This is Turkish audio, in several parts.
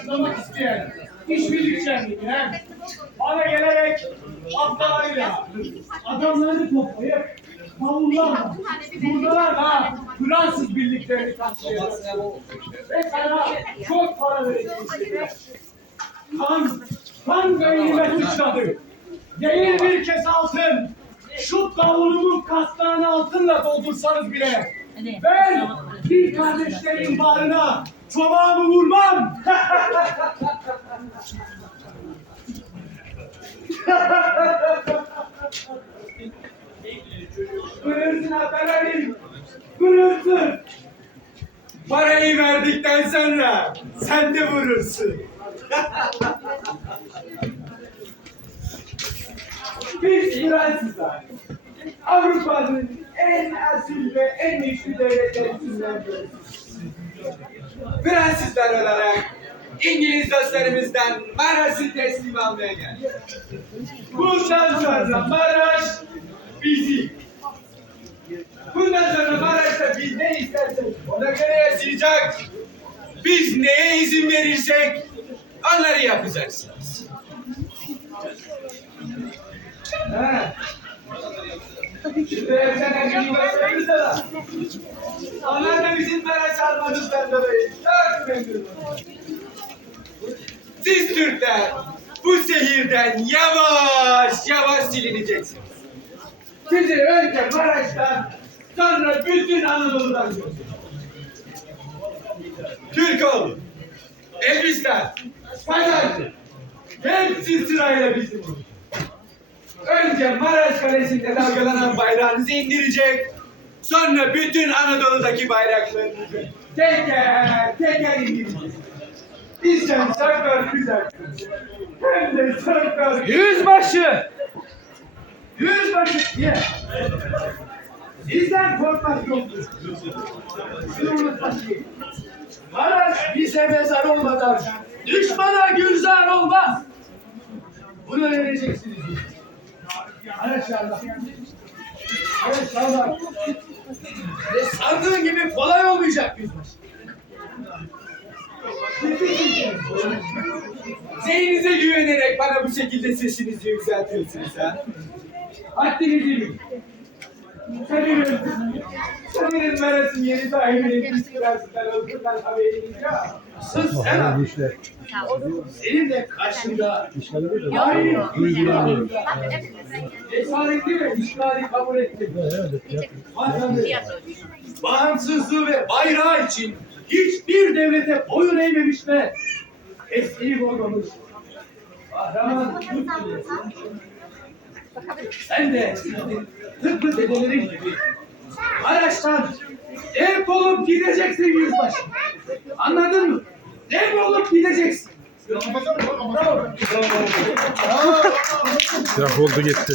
karşılamak isteyen işbirlik şenliğine bana gelerek haftalarıyla adamlarını toplayıp kavullarla, buradalarla Fransız birliklerini karşılıyor. Ve sana çok para vereceksin. Kan, kan beynime sıçradı. Değil bir kez altın. Şu davulumun kastağını altınla doldursanız bile ben bir kardeşlerin bağrına çomağımı vurmam. Buyursun Abdülhalim. Buyursun. Parayı verdikten sonra sen de vurursun. Biz Fransızlar. Avrupa'nın en asil ve en güçlü devletlerinden birisiyiz. Fransızlar olarak İngiliz dostlarımızdan Maraş'ı teslim almaya geldik. Bundan sonra Maraş bizim. Bundan sonra Maraş'ta biz ne istersek ona göre yaşayacak. Biz neye izin verirsek onları yapacaksınız. Ha. Bir gösteririz sana. Onlar da bizim Maraş almanızdan dolayı. Siz Türkler bu şehirden yavaş yavaş silineceksiniz. Sizi önce Maraş'tan sonra bütün Anadolu'dan. Türk olun. Elbistan, Pazarcı. Hepsi sırayla bizim olacak. Önce Maraş Kalesi'nde dalgalanan bayrağınızı indirecek. Sonra bütün Anadolu'daki bayraklarınızı teker teker indirecek. Bizden saklar güzelsiniz. Hem de saklar. Yüzbaşı! Yüzbaşı diye. Bizden korkmak yoktur. Şunu. Maraş bize mezar olmadan düşmana gülzar olmaz. Bunu öğreneceksiniz. Maşallah. Maşallah. Ve sandığın gibi kolay olmayacak yüzbaşı. Zeyinize güvenerek bana bu şekilde sesinizi yükseltiyorsunuz ha? Haddinizi bilin. Sanırım, sanırım Meras'ın yeni sahibinin. Sus sen Senin de karşında aynı ve bayrağı için hiçbir devlete boyun eğmemiş ve teslim olmamış. Kahraman. Sen de tıpkı dedelerin gibi Maraş'tan defolup gideceksin yüzbaşı. Anladın mı? Defolup gideceksin. Bravo. Defoldu gitti.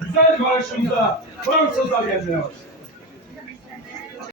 Güzel karşımıza Fransızlar başladı.